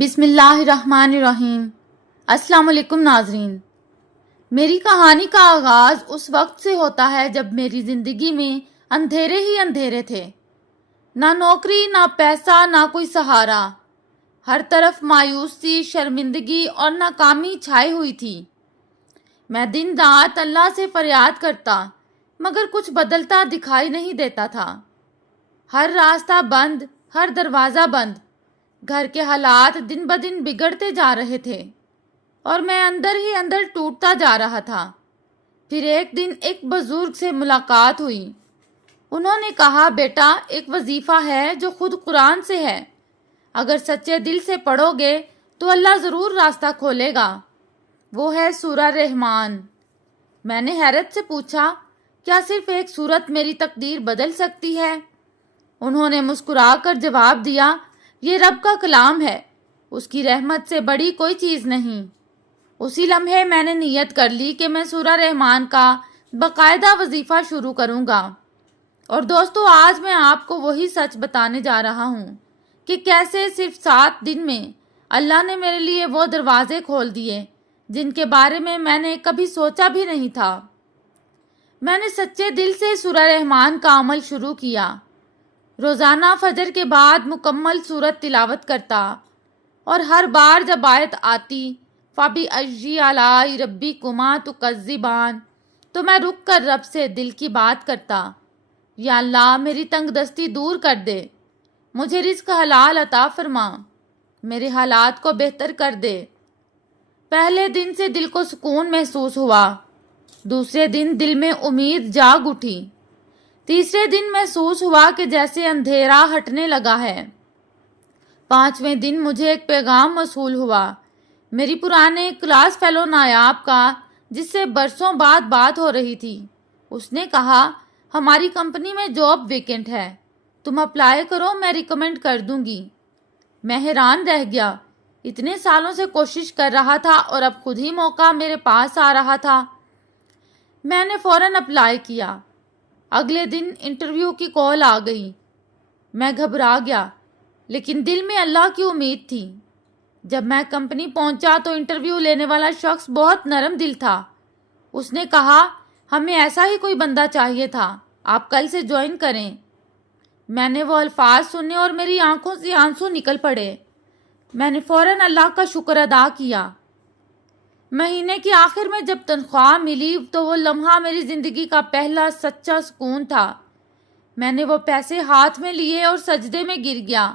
بسم اللہ الرحمن الرحیم۔ السلام علیکم ناظرین۔ میری کہانی کا آغاز اس وقت سے ہوتا ہے جب میری زندگی میں اندھیرے ہی اندھیرے تھے۔ نہ نوکری، نہ پیسہ، نہ کوئی سہارا۔ ہر طرف مایوسی، شرمندگی اور ناکامی چھائی ہوئی تھی۔ میں دن رات اللہ سے فریاد کرتا مگر کچھ بدلتا دکھائی نہیں دیتا تھا۔ ہر راستہ بند، ہر دروازہ بند۔ گھر کے حالات دن بدن بگڑتے جا رہے تھے اور میں اندر ہی اندر ٹوٹتا جا رہا تھا۔ پھر ایک دن ایک بزرگ سے ملاقات ہوئی۔ انہوں نے کہا، بیٹا، ایک وظیفہ ہے جو خود قرآن سے ہے۔ اگر سچے دل سے پڑھو گے تو اللہ ضرور راستہ کھولے گا۔ وہ ہے سورہ رحمان۔ میں نے حیرت سے پوچھا، کیا صرف ایک سورت میری تقدیر بدل سکتی ہے؟ انہوں نے مسکرا کر جواب دیا، یہ رب کا کلام ہے، اس کی رحمت سے بڑی کوئی چیز نہیں۔ اسی لمحے میں نے نیت کر لی کہ میں سورہ رحمان کا باقاعدہ وظیفہ شروع کروں گا۔ اور دوستو، آج میں آپ کو وہی سچ بتانے جا رہا ہوں کہ کیسے صرف 7 دن میں اللہ نے میرے لیے وہ دروازے کھول دیے جن کے بارے میں نے کبھی سوچا بھی نہیں تھا۔ میں نے سچے دل سے سورہ رحمان کا عمل شروع کیا۔ روزانہ فجر کے بعد مکمل سورت تلاوت کرتا اور ہر بار جب آیت آتی فَبِأَيِّ آلَاءِ رَبِّكُمَا تُكَذِّبَانِ تو میں رک کر رب سے دل کی بات کرتا، یا اللہ، میری تنگ دستی دور کر دے، مجھے رزق حلال عطا فرما، میرے حالات کو بہتر کر دے۔ پہلے دن سے دل کو سکون محسوس ہوا، دوسرے دن دل میں امید جاگ اٹھی، تیسرے دن محسوس ہوا کہ جیسے اندھیرا ہٹنے لگا ہے۔ 5ویں دن مجھے ایک پیغام موصول ہوا، میری پرانے کلاس فیلو نایاب کا، جس سے برسوں بعد بات ہو رہی تھی۔ اس نے کہا، ہماری کمپنی میں جاب ویکنٹ ہے، تم اپلائی کرو، میں ریکمینڈ کر دوں گی۔ میں حیران رہ گیا، اتنے سالوں سے کوشش کر رہا تھا اور اب خود ہی موقع میرے پاس آ رہا تھا۔ میں نے فوراً اپلائی کیا۔ اگلے دن انٹرویو کی کال آ گئی۔ میں گھبرا گیا، لیکن دل میں اللہ کی امید تھی۔ جب میں کمپنی پہنچا تو انٹرویو لینے والا شخص بہت نرم دل تھا۔ اس نے کہا، ہمیں ایسا ہی کوئی بندہ چاہیے تھا، آپ کل سے جوائن کریں۔ میں نے وہ الفاظ سنے اور میری آنکھوں سے آنسو نکل پڑے۔ میں نے فوراً اللہ کا شکر ادا کیا۔ مہینے کی آخر میں جب تنخواہ ملی تو وہ لمحہ میری زندگی کا پہلا سچا سکون تھا۔ میں نے وہ پیسے ہاتھ میں لیے اور سجدے میں گر گیا۔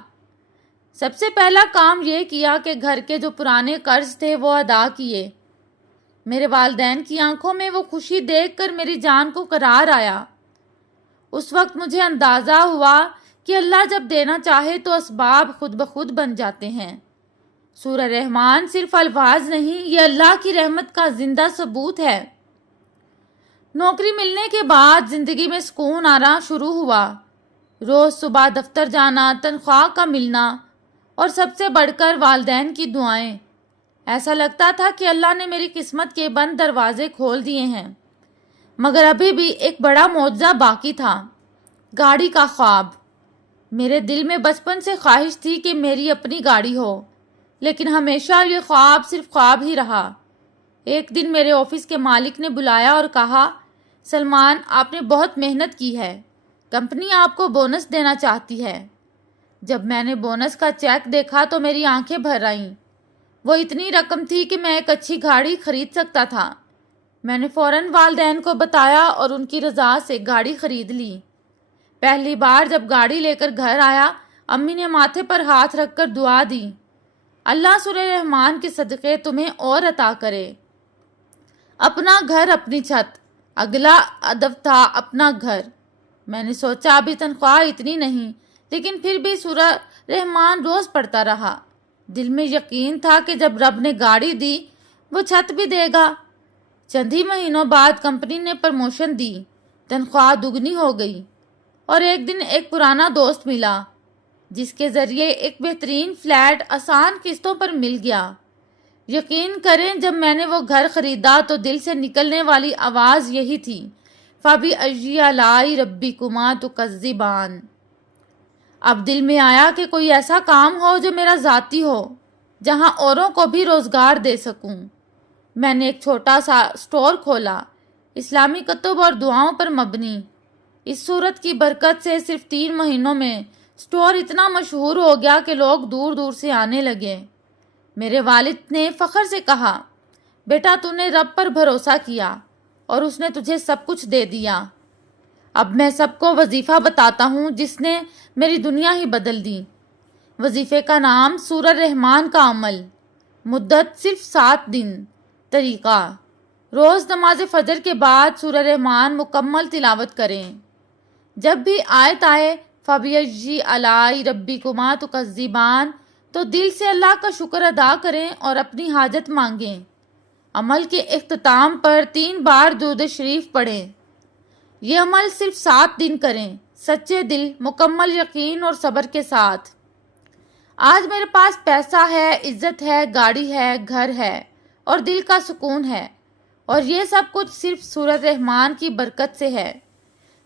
سب سے پہلا کام یہ کیا کہ گھر کے جو پرانے قرض تھے وہ ادا کیے۔ میرے والدین کی آنکھوں میں وہ خوشی دیکھ کر میری جان کو قرار آیا۔ اس وقت مجھے اندازہ ہوا کہ اللہ جب دینا چاہے تو اسباب خود بخود بن جاتے ہیں۔ سورہ رحمان صرف الفاظ نہیں، یہ اللہ کی رحمت کا زندہ ثبوت ہے۔ نوکری ملنے کے بعد زندگی میں سکون آنا شروع ہوا۔ روز صبح دفتر جانا، تنخواہ کا ملنا اور سب سے بڑھ کر والدین کی دعائیں۔ ایسا لگتا تھا کہ اللہ نے میری قسمت کے بند دروازے کھول دیے ہیں۔ مگر ابھی بھی ایک بڑا معجزہ باقی تھا، گاڑی کا خواب۔ میرے دل میں بچپن سے خواہش تھی کہ میری اپنی گاڑی ہو، لیکن ہمیشہ یہ خواب صرف خواب ہی رہا۔ ایک دن میرے آفس کے مالک نے بلایا اور کہا، سلمان، آپ نے بہت محنت کی ہے، کمپنی آپ کو بونس دینا چاہتی ہے۔ جب میں نے بونس کا چیک دیکھا تو میری آنکھیں بھر آئیں۔ وہ اتنی رقم تھی کہ میں ایک اچھی گاڑی خرید سکتا تھا۔ میں نے فوراً والدین کو بتایا اور ان کی رضا سے گاڑی خرید لی۔ پہلی بار جب گاڑی لے کر گھر آیا، امی نے ماتھے پر ہاتھ رکھ کر دعا دی، اللہ سورہ رحمان کے صدقے تمہیں اور عطا کرے۔ اپنا گھر، اپنی چھت، اگلا ادب تھا اپنا گھر۔ میں نے سوچا ابھی تنخواہ اتنی نہیں، لیکن پھر بھی سورہ رحمان روز پڑھتا رہا۔ دل میں یقین تھا کہ جب رب نے گاڑی دی، وہ چھت بھی دے گا۔ چند ہی مہینوں بعد کمپنی نے پروموشن دی، تنخواہ دگنی ہو گئی، اور ایک دن ایک پرانا دوست ملا جس کے ذریعے ایک بہترین فلیٹ آسان قسطوں پر مل گیا۔ یقین کریں، جب میں نے وہ گھر خریدا تو دل سے نکلنے والی آواز یہی تھی، فَبِأَيِّ آلَاءِ رَبِّكُمَا تُكَذِّبَانِ۔ اب دل میں آیا کہ کوئی ایسا کام ہو جو میرا ذاتی ہو۔ جہاں اوروں کو بھی روزگار دے سکوں۔ میں نے ایک چھوٹا سا اسٹور کھولا، اسلامی کتب اور دعاؤں پر مبنی۔ اس صورت کی برکت سے صرف 3 مہینوں میں اسٹور اتنا مشہور ہو گیا کہ لوگ دور دور سے آنے لگے۔ میرے والد نے فخر سے کہا، بیٹا تو نے رب پر بھروسہ کیا اور اس نے تجھے سب کچھ دے دیا۔ اب میں سب کو وظیفہ بتاتا ہوں جس نے میری دنیا ہی بدل دی۔ وظیفے کا نام سورہ رحمان کا عمل، مدت صرف 7 دن۔ طریقہ: روز نماز فجر کے بعد سورہ رحمان مکمل تلاوت کریں۔ جب بھی آیت آئے فَبِأَيِّ آلَاءِ رَبِّكُمَا تُكَذِّبَانِ تو دل سے اللہ کا شکر ادا کریں اور اپنی حاجت مانگیں۔ عمل کے اختتام پر 3 بار درود شریف پڑھیں۔ یہ عمل صرف 7 دن کریں، سچے دل، مکمل یقین اور صبر کے ساتھ۔ آج میرے پاس پیسہ ہے، عزت ہے، گاڑی ہے، گھر ہے اور دل کا سکون ہے، اور یہ سب کچھ صرف سورہ رحمان کی برکت سے ہے۔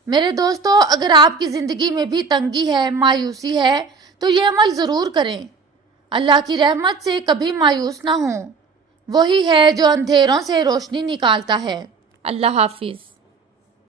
میرے دوستو، اگر آپ کی زندگی میں بھی تنگی ہے، مایوسی ہے، تو یہ عمل ضرور کریں۔ اللہ کی رحمت سے کبھی مایوس نہ ہوں، وہی ہے جو اندھیروں سے روشنی نکالتا ہے۔ اللہ حافظ۔